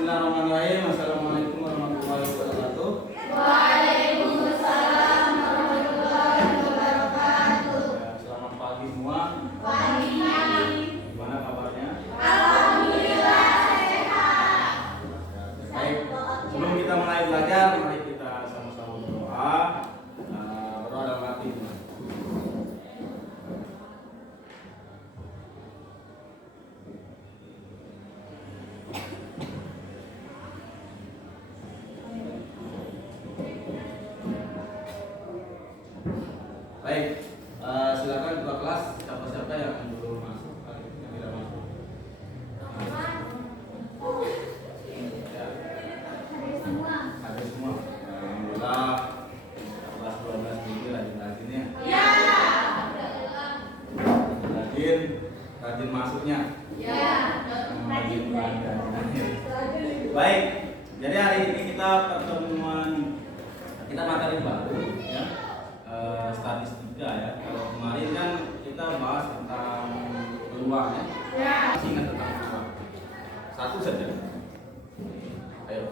Bismillahirrahmanirrahim. Assalamualaikum warahmatullahi wabarakatuh. Waalaikumsalam warahmatullahi wabarakatuh. Ya, selamat pagi semua. Pagi. Gimana kabarnya? Alhamdulillah sehat. Baik. Sebelum kita mulai belajar, mari kita sama-sama berdoa. Berdoa dalam hati. Baik, silakan buka kelas. Siapa-siapa yang belum masuk, yang tidak masuk. Ya, ada semua. Alhamdulillah. Kelas 12 ini rajin-rajinnya. Ya. Rajin masuknya. Ya. Rajin belajarnya. Baik. Jadi hari ini kita materi baru ya. Statistika ya. Kalau kemarin kan kita bahas tentang peluang ya. Masih ingat tentang peluang? Satu saja. Ayo.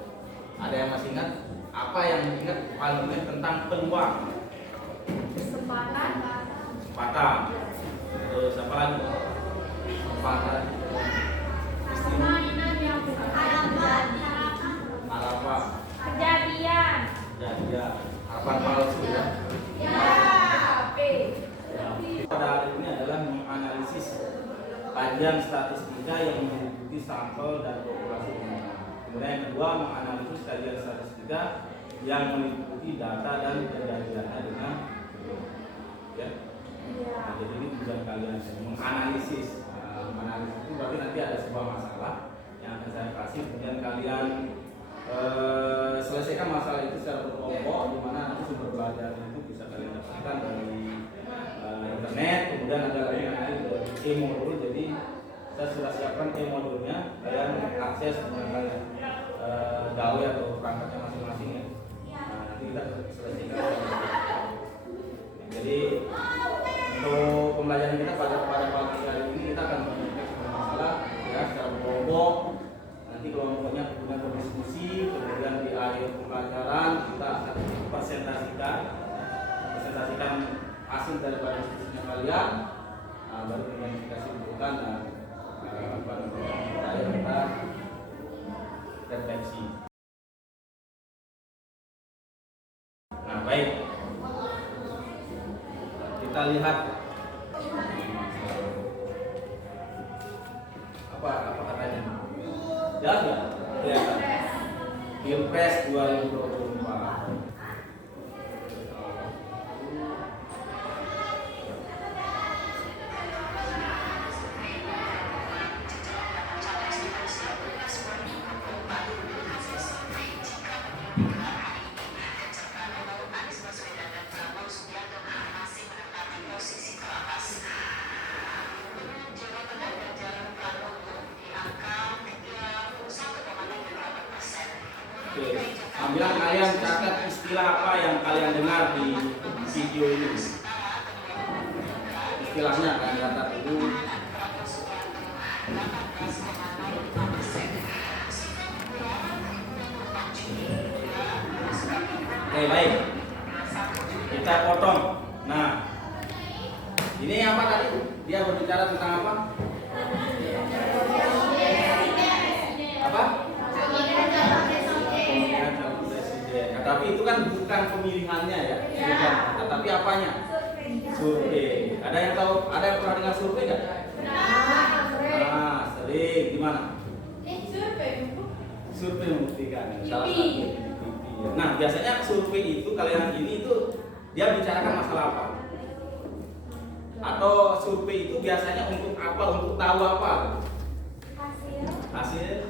Ada yang masih ingat? Apa yang ingat paling ingat tentang peluang? Kesempatan. Terus apa lagi? Kesempatan. Mainan yang harapan. Harapan. Kejadian. Harapan palsu ya. Ya. Pada hari ini adalah menganalisis kajian statistika yang meliputi sampel dan populasi pengguna. Kemudian yang kedua, menganalisis kajian statistika yang meliputi data dan kejadiannya dengan ya. Nah, jadi ini tujuan kalian menganalisis. Menganalisis itu berarti nanti ada sebuah masalah yang akan saya kasih, kemudian kalian selesaikan masalah itu secara berkelompok, di mana nanti sumber belajar itu bisa kalian dapatkan dari internet. Kemudian ada lagi nanti dari e-modul. Jadi saya sudah siapkan e-modulnya, kalian akses menggunakan dawai atau perangkatnya masing-masing ya. Nah, nanti kita selesaikan. Jadi untuk pembelajaran kita pada pagi hari ini kita akan menjelaskan masalah ya secara berkelompok. Nanti kelompoknya kemudian berdiskusi, kemudian di akhir pembelajaran kita akan presentasikan hasil daripada diskusinya kalian. Nah, baru kemudian kita simpulkan dan kita refleksi. Nah, baik. Kita lihat apa katanya. Jelas nggak? Kelihatan. Pilpres 2024. Ambillah kalian catat istilah apa yang kalian dengar di video ini. Istilahnya kalian catat dulu. Oke, baik. Kita potong. Nah, ini apa tadi? Dia berbicara tentang apa? Apa? Tapi itu kan bukan pemilihannya ya, bukan. Tetapi apanya? Survei. Ada yang tahu? Ada yang pernah dengar survei nggak? Nah, sering. Gimana? Survei membuktikan. Salah satu. Nah, biasanya survei itu kalian ini itu dia bicarakan masalah apa? Atau survei itu biasanya untuk apa? Untuk tahu apa? Hasil.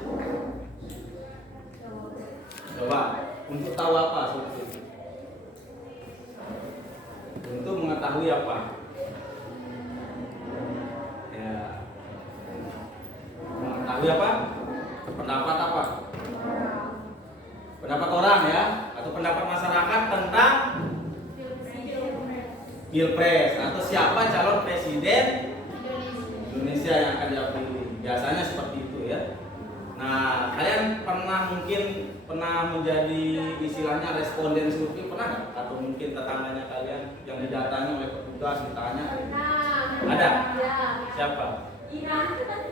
Coba. Untuk tahu apa survei? Untuk mengetahui apa? Ya. Mengetahui apa? Pendapat apa? Pendapat orang ya, atau pendapat masyarakat tentang Pilpres atau siapa calon presiden Indonesia yang akan dipilih. Biasanya seperti itu ya. Nah, Nah, kalian mungkin pernah menjadi istilahnya responden survei, pernah nggak? Atau mungkin tetangganya kalian yang didatangi oleh petugas ditanya? Ada? Siapa?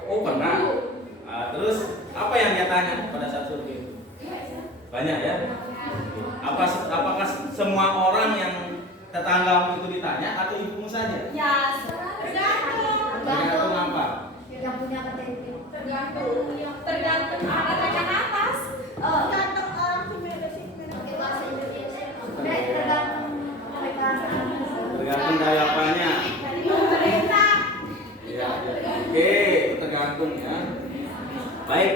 Oh, pernah. Nah, terus apa yang dia tanya pada saat survei itu? Banyak ya? Apakah semua orang yang tetanggamu itu ditanya atau ibumu saja? Tergantung apa? Yang punya KTP. Tergantung anak yang atas. Tergantung orang bahasa Indonesia. Tergantung mereka. Tergantung dari apanya? Pemerintah. Ya. Oke, tergantung ya. Baik.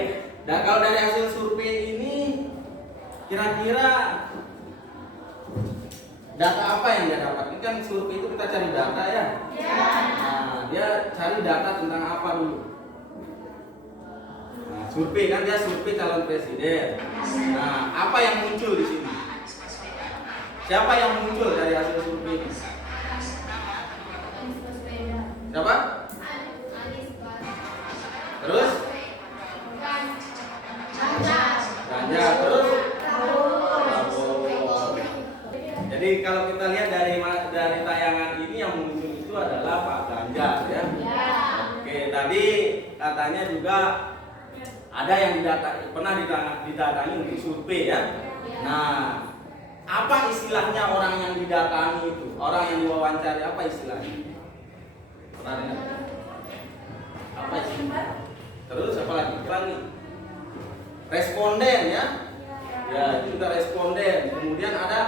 Dan kalau dari hasil survei ini, kira-kira data apa yang dia dapat? Ini kan survei itu kita cari data ya. Nah, dia cari data tentang apa dulu? Nah, survei kan dia survei calon presiden. Nah, apa yang muncul di sini? Siapa yang muncul dari hasil survei ini? Siapa? Terus? Ganjar. Terus? Jadi kalau kita lihat dari tayangan ini yang muncul itu adalah Pak Ganjar ya. Oke, tadi katanya juga ada yang pernah didatangi untuk survei ya. Nah, apa istilahnya orang yang didatangi itu? Orang yang diwawancari apa istilahnya? Pernah dengar? Apa istilahnya? Terus apa lagi? Responden ya. Ya, itu juga responden. Kemudian ada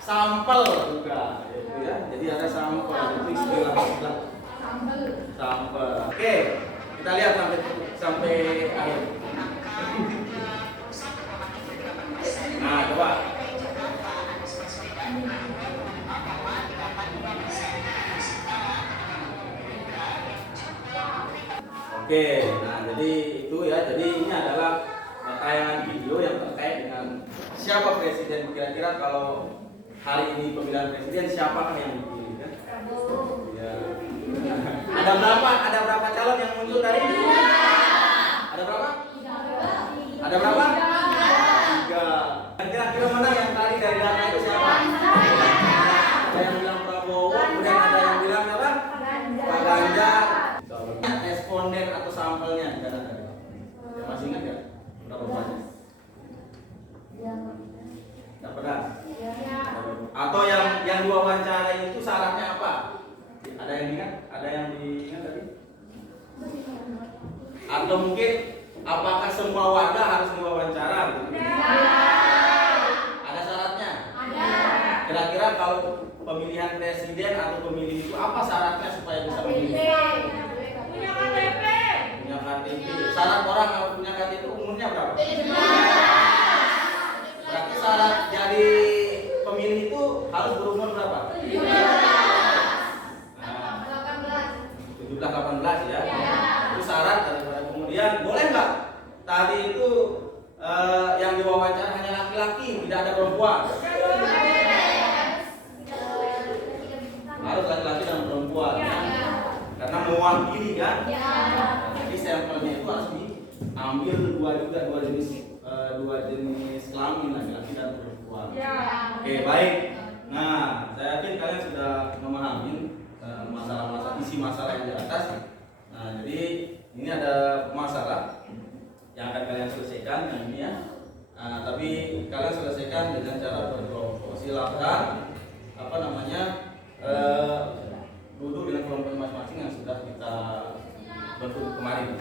sampel juga gitu ya. Jadi ada sampel, itu istilah sampel. Oke, kita lihat sampai akhir. Nah, coba. Oke, nah jadi itu ya. Jadi ini adalah tayangan video yang terkait dengan siapa presiden, kira-kira kalau hari ini pemilihan presiden siapakah yang dipilih kan? Ya. Ada berapa calon yang muncul tadi? Ada berapa? Ada berapa? 3. Kira-kira mana yang tadi dari data itu siapa? Ada yang bilang Prabowo, kemudian ada yang bilang apa? Pak Ganjar. Responden atau sampelnya di data tadi. Masih ingat ya? Berapa banyak? Tidak pernah. Atau yang diwawancara itu syaratnya apa? Ada yang ingat? Ada yang diingat tadi? Atau mungkin apakah semua warga harus diwawancara? Ada syaratnya? Kira-kira kalau pemilihan presiden atau pemilih itu apa syaratnya supaya bisa memilih? Punya KTP. Syarat orang kalau punya KTP umurnya berapa? Berarti syarat jadi pemilih itu harus berumur berapa? 17-18 ya. Itu syarat daripada. Kemudian boleh nggak tadi itu yang diwawancara hanya laki-laki, tidak ada perempuan? Harus laki-laki dan perempuan ya. Karena mewakili kan. Jadi sampelnya itu harus diambil dua jenis kelamin, laki-laki dan perempuan. Oke, baik. Nah, saya yakin kalian sudah memahami isi masalah yang di atas. Nah, jadi ini ada masalah yang akan kalian selesaikan yang ini ya. Tapi kalian selesaikan dengan cara berkelompok. Silakan duduk dengan kelompok masing-masing yang sudah kita bentuk kemarin.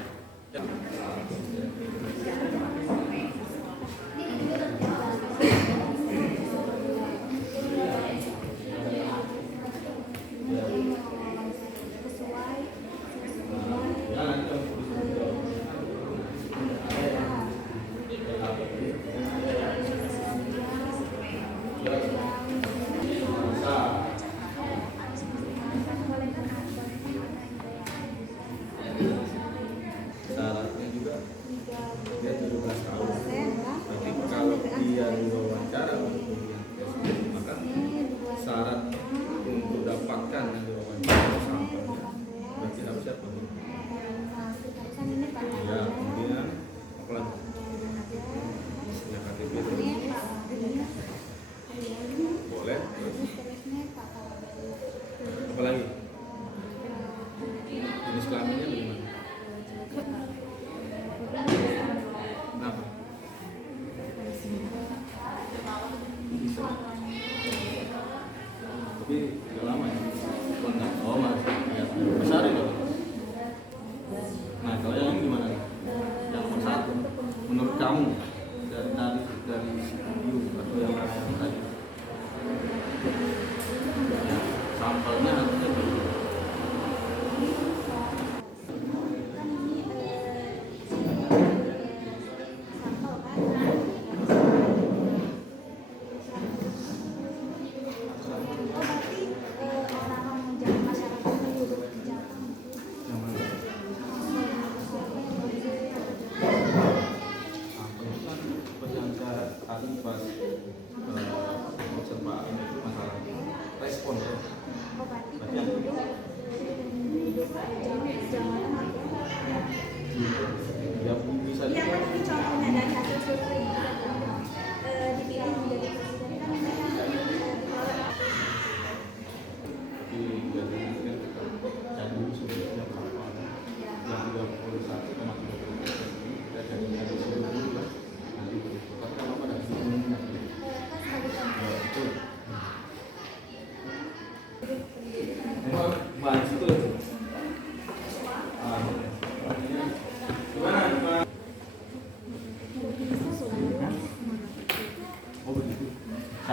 Apa lagi? Jenis kelaminnya bagaimana? Kenapa? Bisa. Tapi udah lama ya? Oh masih. Ya. Besar ya? Nah kalau yang gimana? Yang nomor 1 menurut kamu dari video atau yang tadi? Ya, sampelnya harusnya belum. Respon ya. Ya bisa Ya kan ini contohnya dari hasil survei dipilih menjadi presiden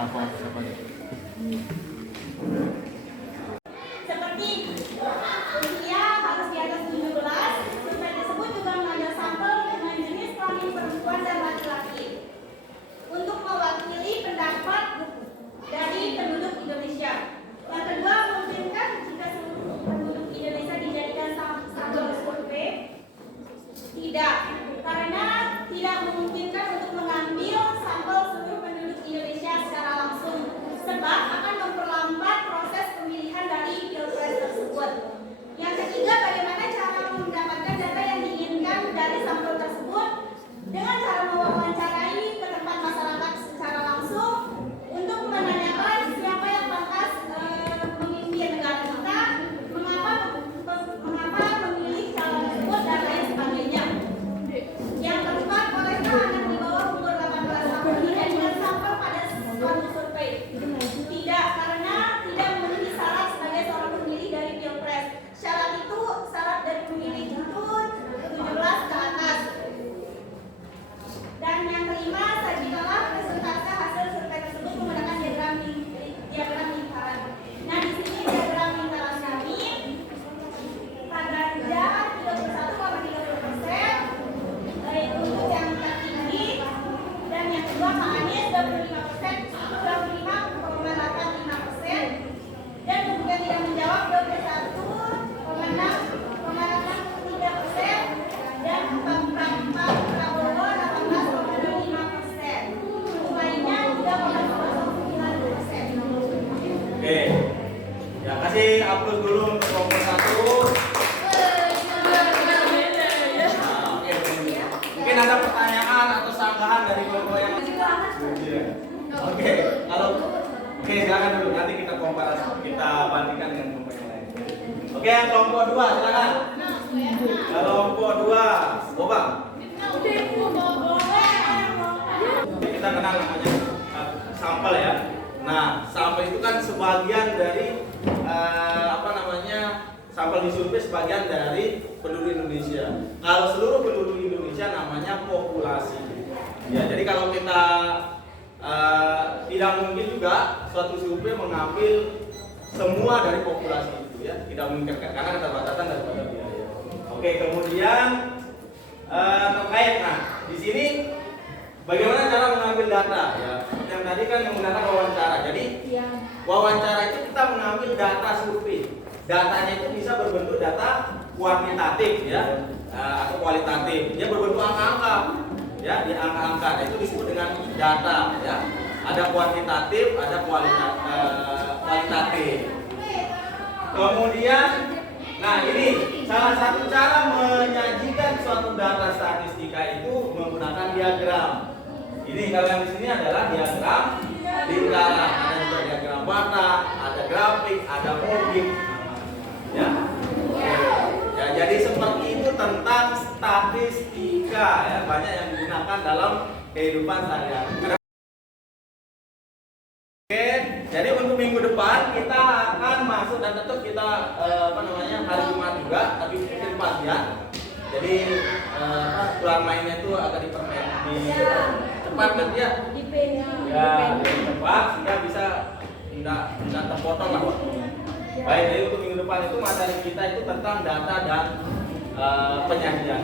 kan siapa aja? seperti usia harus di atas 17. Survei tersebut juga mengambil sampel dengan jenis kelamin perempuan dan laki-laki untuk mewakili pendapat dari penduduk Indonesia. Yang kedua, memungkinkan jika seluruh penduduk Indonesia dijadikan sampel survei? Tidak, karena tidak memungkinkan untuk mengambil sampel seluruh penduduk Indonesia secara langsung, sebab akan memperlambat proses pemilihan dari pilpres tersebut. Yang ketiga, bagaimana cara mendapatkan data yang diinginkan dari sampel tersebut? Dengan cara mewawancarai ke tempat masyarakat secara langsung untuk menanyakan siapa yang pantas memimpin negara kita, mengapa memilih calon tersebut, dan lain sebagainya. Yang keempat, bolehkah anak di bawah umur 18 tahun dijadikan sampel pada suatu survei? Tidak, karena tidak memenuhi syarat sebagai seorang pemilih dari pilpres. Syarat dari pemilih itu 17 ke atas. Dan yang kelima, sajikanlah presentase hasil survei tersebut menggunakan diagram lingkaran. Nah, di sini diagram lingkaran kami Pak Ganjar 31,30%, untuk yang tertinggi, dan yang kedua Pak Anies 25%, 25,85%, dan kemudian tidak menjawab 21,83%, dan Pak Prabowo 18,25%, untuk lainnya 3,09%. Oke. Ya kasih aplaus dulu untuk kelompok 1. Mungkin ada pertanyaan atau sanggahan dari kelompok yang Oke, silakan dulu, nanti kita komparasi, kita bandingkan dengan kelompok yang lain. Oke, yang kelompok 2 silakan. Kelompok 2, Bobang. Kita kenal namanya sampel ya. Nah, sampel itu kan sebagian dari sampel disurvei sebagian dari penduduk Indonesia. Kalau seluruh penduduk Indonesia namanya populasi. Ya, jadi kalau kita tidak mungkin juga suatu survei mengambil semua dari populasi itu ya, tidak mungkin karena keterbatasan daripada biaya. Oke, kemudian terkait, nah di sini bagaimana cara mengambil data ya? Yang tadi kan menggunakan wawancara. Jadi wawancara itu kita mengambil data survei. Datanya itu bisa berbentuk data kuantitatif ya, atau kualitatif. Dia berbentuk angka-angka. Ya, di angka-angka. Nah, itu disebut dengan data ya. Ada kuantitatif, ada kualitatif. Kemudian, nah ini salah satu cara menyajikan suatu data statistika itu menggunakan diagram. Ini kalau yang di sini adalah diagram lingkaran, ada juga diagram warna, ada grafik, ada moving. statistika ya banyak yang digunakan dalam kehidupan sehari-hari. Oke, jadi untuk minggu depan kita akan masuk dan tetap kita hari Jumat juga, tapi mungkin pasien. Jadi pulang mainnya itu agak dipercepat ya. Ya, cepat sehingga bisa tidak terpotong lah waktunya. Baik, jadi untuk minggu depan itu materi kita itu tentang data dan penyajian.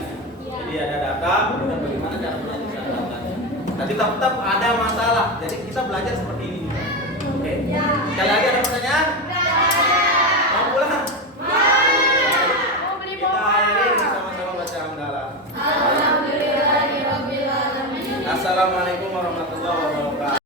Jadi ada data, kemudian bagaimana cara menyajikan datanya. Nanti tetap ada masalah, jadi kita belajar seperti ini. Oke. Sekali lagi ada pertanyaan? Mau pulang? Kita akhiri sama-sama baca hamdalah. Assalamualaikum warahmatullahi wabarakatuh.